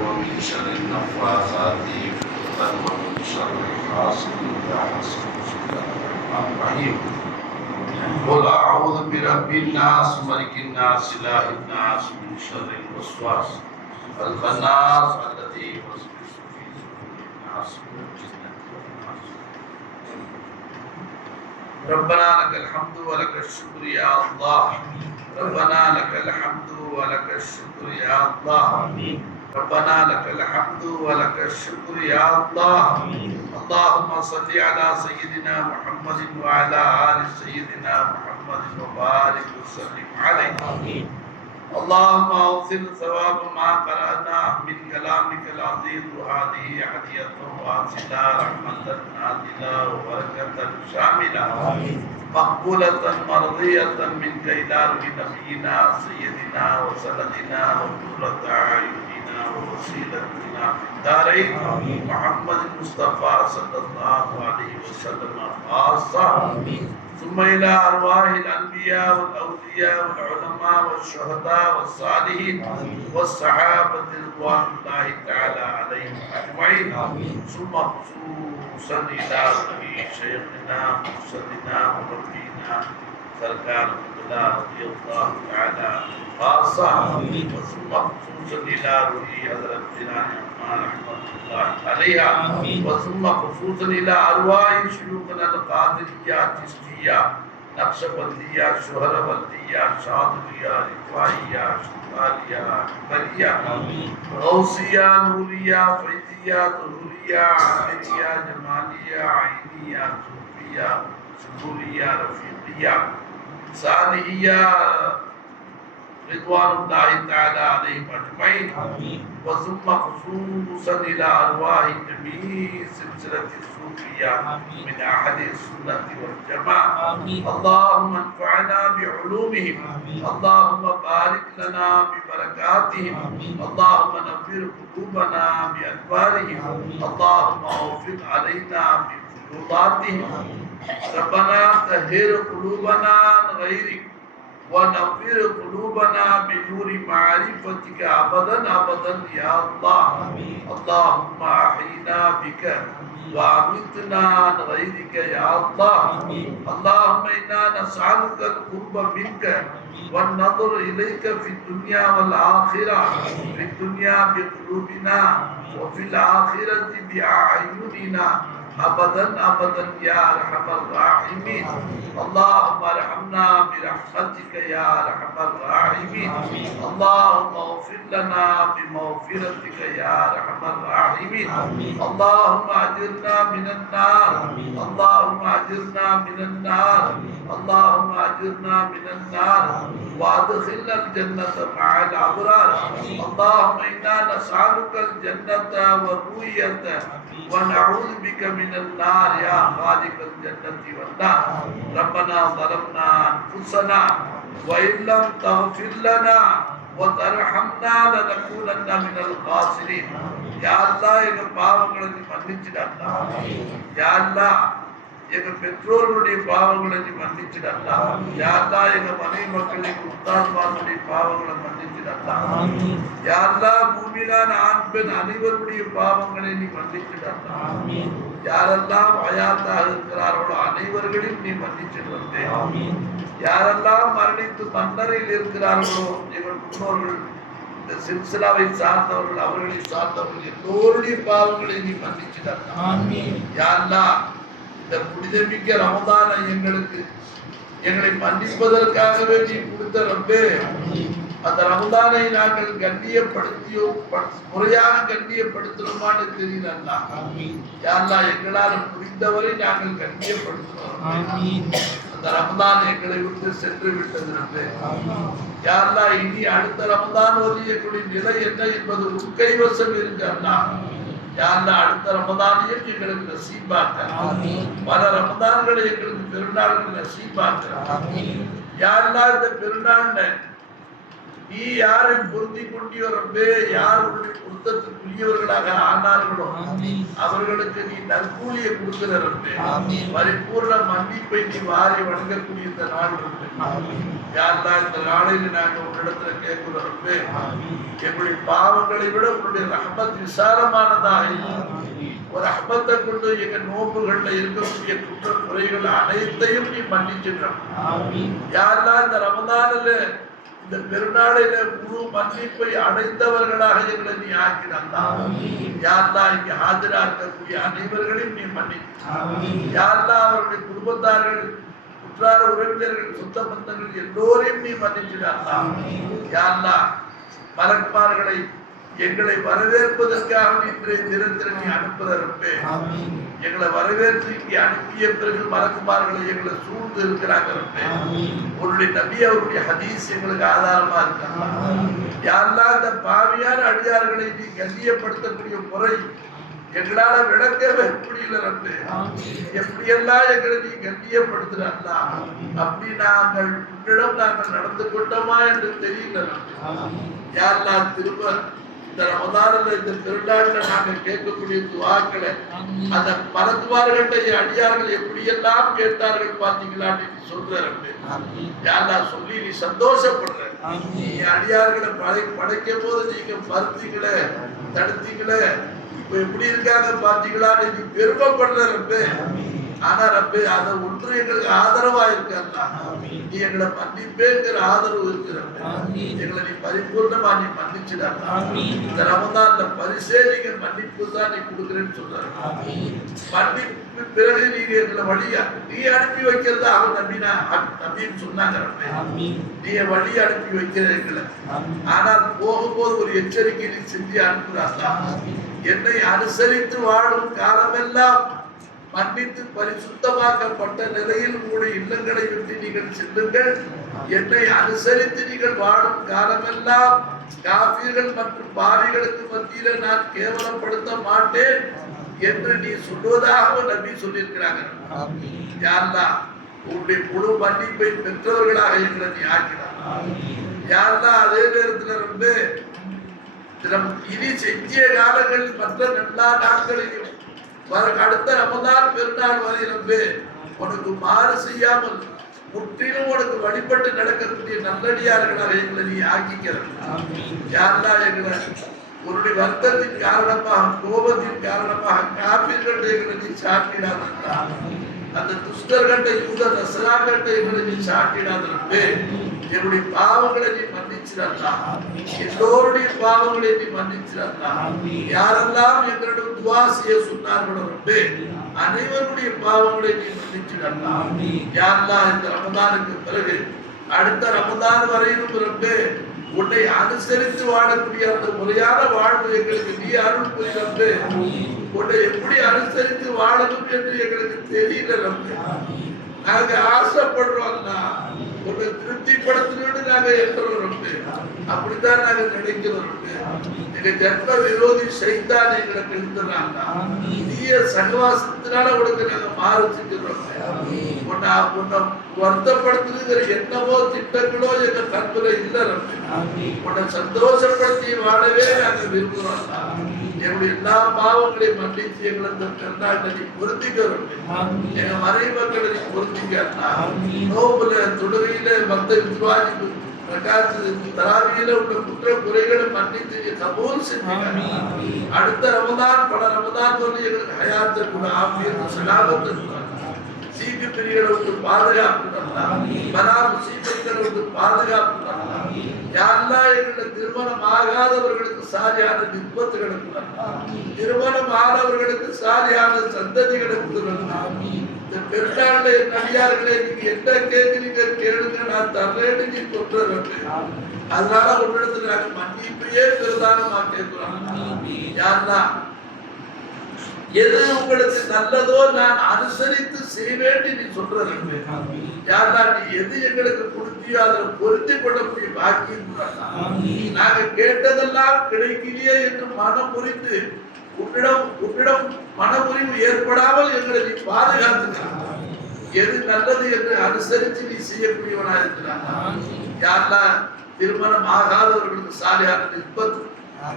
ومن شر النفاثات في العقد ومن شر حاسد إذا حسد. بسم الله الرحمن الرحيم. قل أعوذ برب الناس ملك الناس إله الناس من شر الوسواس الخناس الذي يوسوس في صدور الناس من الجنة والناس. ربنا لك الحمد ولك الشكر يا الله. ربنا لك الحمد ولك الشكر يا الله. ربنا لك الحمد ولك الشكر يا الله. اللهم صل على سيدنا محمد وعلى آل سيدنا محمد وبارك وسلم عليه. اللهم أوصل ثواب ما قرأناه من كلامك العزيز وهذه هدية واصلة رحمة نازلة وبركة شاملة مقبولة مرضية منك إلى روح نبينا سيدنا وسندنا وقرة أعيننا ووسيلتنا في الدارين محمد المصطفى صلى الله عليه وسلم خاصة، ثم إلى أرواح الأنبياء والأولياء والعلماء والشهداء والصالحين والصحابة رضوان الله تعالى عليهم أجمعين، ثم خصوصا إلى شيخنا مرشدنا وربينا سركار الله رضي الله تعالى خاصة، ثم خصوصا إلى روح حضرت جنان رحمة الله عليها، وثم خصوصا إلى أرواح شيوخنا القادرية الچشتية نقشبندية شهربندية شاذلية رفاعية شمالية أكبرية غوثية نورية فيضية ظهورية عامرية جمالية عينية صوفية سرورية رفيقية صالحية رضوان الله تعالى عليهم أجمعين، وثم خصوصا إلى أرواح جميع سلسلة الصوفية من أحد السنة والجماعة. اللهم انفعنا بعلومهم، اللهم بارك لنا ببركاتهم، اللهم نفر قلوبنا بأنوارهم، اللهم اوفق علينا بفيوضاتهم. ربنا طهر قلوبنا عن غيرك ونفر قلوبنا بنور معرفتك أبدا أبدا يا الله. اللهم أحينا بك وأمتنا عن غيرك يا الله. اللهم إنا نسألك القرب منك والنظر إليك في الدنيا والآخرة، في الدنيا بقلوبنا وفي الآخرة بأعيننا أبدا أبدا يا أرحم الراحمين. اللهم ارحمنا برحمتك يا أرحم الراحمين. اللهم اغفر لنا بمغفرتك يا أرحم الراحمين. اللهم أجرنا من النار، اللهم أجرنا من النار، اللهم أجرنا من النار وأدخلنا الجنة مع الأبرار. اللهم إنا نسألك الجنة والرؤية ونعوذ بك من النار يا خالق الجنة والنار. ربنا ظلمنا أنفسنا وإن لم تغفر لنا وترحمنا لنكونن من الخاسرين. يا الله எங்க பாவங்களை நீ மன்னிச்சிடா. யா அல்லாஹ் எங்க பெற்றோருடைய பாவங்களை நீ மன்னிச்சிடா. யா அல்லாஹ் எங்க மனைவி மக்களுடைய உஸ்தாத்மார்களுடைய பாவங்களை மன்னிச்சிடா. யா அல்லாஹ் பூமியிலான ஆண் பெண் அனைவருடைய பாவங்களை நீ மன்னிச்சிடா. யாரெல்லாம் ஹயாத்தாக இருக்கிறார்களோ அனைவர்களையும் நீ மன்னிச்சிட்டு வந்தேன். யாரெல்லாம் மரணித்து மன்னரையில் இருக்கிறார்களோ எங்கள் முன்னோர்கள் இந்த சில்சிலாவை சார்ந்தவர்கள் அவர்களை சார்ந்தவர்கள் எல்லோருடைய பாவங்களை நீ மன்னிச்சிடா. யா அல்லாஹ் இந்த புனிதமிக்க ரமதானை எங்களை மன்னிப்பதற்காகவே நீ கொடுத்த ரப்பே, அந்த ரமதானை நாங்கள் கண்ணியப்படுத்தியோ முறையாக கண்ணியப்படுத்தணுமான்னு தெரியல. யா அல்லாஹ் எங்களால் முடிந்தவரை நாங்கள் கண்ணியப்படுத்தணும். அந்த ரமதான் எங்களை விட்டு சென்று விட்டது ரப்பே. யா அல்லாஹ் இனி அடுத்த ரமதான் எங்களுடைய நிலை என்ன என்பது உன் கைவசம் இருக்கு அல்லாஹ். யா அல்லாஹ் அடுத்த ரமதானையும் எங்களுக்கு நசீபாக்க, பல ரமதான்களை எங்களுக்கு பெருநாளுக்கு நசீபாக்க. யா அல்லாஹ் இந்த பெருநாள்ல நீ யாரை பொருந்தி கொண்டியோ ரப்பே, யார் உன்னுடைய பொருத்தத்துக்குரிய முதியவர்களாக ஆனார்களோ அவர்களுக்கு நீ நற்கூலியை கொடுக்கிற ரப்பே. பரிபூர்ண மன்னிப்பை நீ வாரி வழங்கக்கூடிய இந்த நாள் ரப்பே. யா அல்லாஹ், இந்த நாளில் நாங்கள் உன்னிடத்துல கேட்கிறோம் ரப்பே, எங்களுடைய பாவங்களை விட உன்னுடைய ரஹ்மத் விசாலமானதாக ஒரு ரஹ்மத்தை கொண்டு எங்க நோம்புகள்ல இருக்கக்கூடிய குற்ற குறைகள் அனைத்தையும் நீ மன்னிச்சிடுறோம். யா அல்லாஹ், இந்த ரமதானில இந்த பெருநாளில முழு மன்னிப்பை அடைந்தவர்களாக எங்களை நீ ஆக்கினான். யா அல்லாஹ், இங்கே ஆஜரா இருக்கக்கூடிய அனைவர்களையும் நீ மன்னிச்சு. யா அல்லாஹ், அவருடைய குடும்பத்தார்கள், உற்றார் உறவினர்கள், சொந்த பந்தங்கள் எல்லோரையும் நீ மன்னிச்சிடான். யா அல்லாஹ், மலக்குமார்களை எங்களை வரவேற்பதற்காக இன்றைய தினத்தில் நீ அனுப்புறப்பே, எங்களை வரவேற்று இங்கே அனுப்பிய பிறகு மலக்குமார்களை எங்களை சூழ்ந்து இருக்கிறாங்க. உன்னுடைய நபி அவருடைய ஹதீஸ் எங்களுக்கு ஆதாரமா இருக்காங்க. யாரெல்லாம் இந்த பாவியான அடியார்களை நீ கண்ணியப்படுத்தக்கூடிய முறை எங்களால விளக்கவே முடியல ரப்பே. எப்படியெல்லாம் எங்களை நீ கண்ணியப்படுத்துறா, அப்படி நாங்கள் உன்னிடம் நாங்கள் நடந்து கொண்டோமா என்று தெரியல. யாரெல்லாம் திரும்ப இந்த ரமதானில் இந்த திருநாளில் நாங்கள் கேட்கக்கூடிய துவாக்களை அந்த மலக்குமார்கள்ட்ட அடியார்கள் எப்படியெல்லாம் கேட்டார்கள் பார்த்தீங்களான்னு சொல்ற ரப்பே. யாரெல்லாம் சொல்லி நீ சந்தோஷப்படுற. நீ அடியார்களை படைக்கும் போது நீங்க மறுத்தீங்களே, தடுத்தீங்களே, இப்ப எப்படி இருக்காங்க பாத்தீங்களான்னு நீ பெருமைப்படுற ரப்பே. ஆனா ரப்பே, அதை ஒன்று எங்களுக்கு ஆதரவா இருக்கா, நீ எங்களை மன்னிப்பேங்கிற ஆதரவு இருக்கிற எங்களை நீ பரிபூர்ணமா நீ மன்னிச்சுடா. இந்த ரமதான்ல பரிசே நீங்க மன்னிப்பு தான் நீ கொடுக்குறேன்னு சொல்றாரு. மன்னிப்பு பிறகு நீங்க எங்களை வழியா நீ அனுப்பி வைக்கிறதா அவன் நம்பினா நம்பின்னு சொன்னாங்க. நீ வழி அனுப்பி வைக்கிற எங்களை, ஆனால் போகும்போது ஒரு எச்சரிக்கை நீ செஞ்சு அனுப்புறாங்க. என்னை அனுசரித்து வாழும் காலமெல்லாம் மன்னித்து பரிசுத்தமாக்கப்பட்ட நிலையில் உங்களுடைய இல்லங்களை விட்டு நீங்கள் செல்லுங்கள். என்னை அனுசரித்து நீங்கள் வாழும் காலமெல்லாம் காஃபிர்கள் மற்றும் பாவிகளுக்கு மத்தியில நான் கேவலப்படுத்த மாட்டேன் என்று நீ சொல்வதாக நபி சொல்லியிருக்கிறாங்க. யாரெல்லாம் உங்களுடைய முழு மன்னிப்பை பெற்றவர்களாக எங்களை நீ ஆக்கினார். யாரெல்லாம் அதே நேரத்தில் வந்து இனி செஞ்சிய காலங்களில் மற்ற எல்லா நாட்களிலும் அடுத்த ரமதான் பெருநாள் வரை ரப்பே உனக்கு மாறு செய்யாமல் முற்றிலும் உனக்கு வழிபட்டு நடக்கக்கூடிய நல்லடியார்களாக எங்களை நீ ஆக்கிக்கிறார். யாரெல்லாம் எங்களை உன்னுடைய வருத்தத்தின் காரணமாக, கோபத்தின் காரணமாக காப்பீர்கள் எங்களை நீ சாட்டிடாத, அந்த துஷ்டர்கண்ட யூத நசராகண்ட எங்களை நீ சாட்டிடாத ரப்பே. என்னுடைய பாவங்களை நீ மன்னிச்சிடா, எல்லோருடைய பாவங்களை நீ மன்னிச்சிடா. யாரெல்லாம் எங்களிடம் துவா செய்ய சொன்னார்களோ ரப்பே, அனைவருடைய பாவங்களை நீ மன்னிச்சிடா. யாரெல்லாம் இந்த ரமதானுக்கு பிறகு அடுத்த ரமதான் வரையிலும் ரப்பே உன்னை அனுசரித்து வாழக்கூடிய அந்த முறையான வாழ்வு எங்களுக்கு நீ அருள் புரிந்து, உன்னை எப்படி அனுசரித்து வாழணும் என்று எங்களுக்கு தெரியல ரப்பே. நாங்க ஆசைப்படுறோம்னா உன்னை திருப்திப்படுத்தணும்னு நாங்க எண்ணுறோம். அப்படித்தான் நாங்க நினைக்கிறோம். எங்க ஜென்ம விரோதி சைத்தான் எங்களுக்கு இருந்துறாங்க. தீய சகவாசத்தினால உனக்கு நாங்க மாறு செஞ்சிடறோம். உன்னை வருத்தப்படுத்துகிற என்னவோ திட்டங்களோ எங்க கண்புல இல்ல. உன்னை சந்தோஷப்படுத்தி வாழவே நாங்க விரும்புறோம். எங்களுடைய எல்லா பாவங்களையும் மன்னிச்சு எங்களை கர்நாட்டை நீ பொருத்திக்கிறோம். எங்க மறை மக்களை நீ பொருத்திக்கிறா. நோம்புல தொழுகையில மத்த விசுவாசி தராவியில உள்ள குற்ற குறைகளை மன்னித்து கபூல் செஞ்சீங்க. அடுத்த ரமதான் பல ரமதான் சொல்லி எங்களுக்கு ஹயாத்தை கூட ஆபியத்தை சலாபத்தை சீக்கு பிரிகளை விட்டு பாதுகாப்பு, மனாம் சீக்கிரங்களை விட்டு பாதுகாப்பு. யாரெல்லாம் எங்களை திருமணம் ஆகாதவர்களுக்கு சாதியான நிர்பத்துகளுக்கு, திருமணம் ஆனவர்களுக்கு சாதியான சந்ததிகளுக்கு, இந்த பெருநாள்ல என் அடியார்களே நீங்க என்ன கேட்கிறீங்க கேளுங்க, நான் தர்றேன்னு நீ சொல்றேன். அதனால உன்னிடத்துல நாங்க மன்னிப்பையே பிரதானமா கேட்கிறோம். யாருன்னா எது உங்களுக்கு நல்லதோ நான் அனுசரித்து செய்வேன் நீ சொல்றது. யாரா நீ எது எங்களுக்கு கொடுத்தியோ அதை பொருத்தி கொள்ளக்கூடிய பாக்கியம் நாங்க கேட்டதெல்லாம் கிடைக்கலையே என்று மனம் புரிந்து உன்னிடம் மனமுறிவு ஏற்படாமல் எங்களை நீ பாதுகாத்துக்கிறான். எது நல்லது என்று அனுசரித்து நீ செய்யக்கூடியவனா இருக்கிறான். யாரெல்லாம் திருமணம் ஆகாதவர்களுக்கு சாலையான நிற்பது,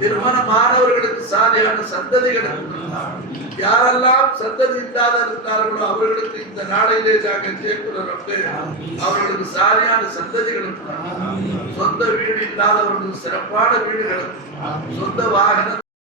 திருமணமானவர்களுக்கு சாலியான சந்ததிகளுக்கு யாரெல்லாம் சந்ததி இல்லாத இருக்கிறார்களோ அவர்களுக்கு இந்த நாளையிலே நாங்கள் கேட்கிறோம். அவர்களுக்கு சாலியான சந்ததிகளுக்கு சொந்த வீடு இல்லாதவர்களுக்கு சிறப்பான வீடுகளுக்கு சொந்த வாகனம்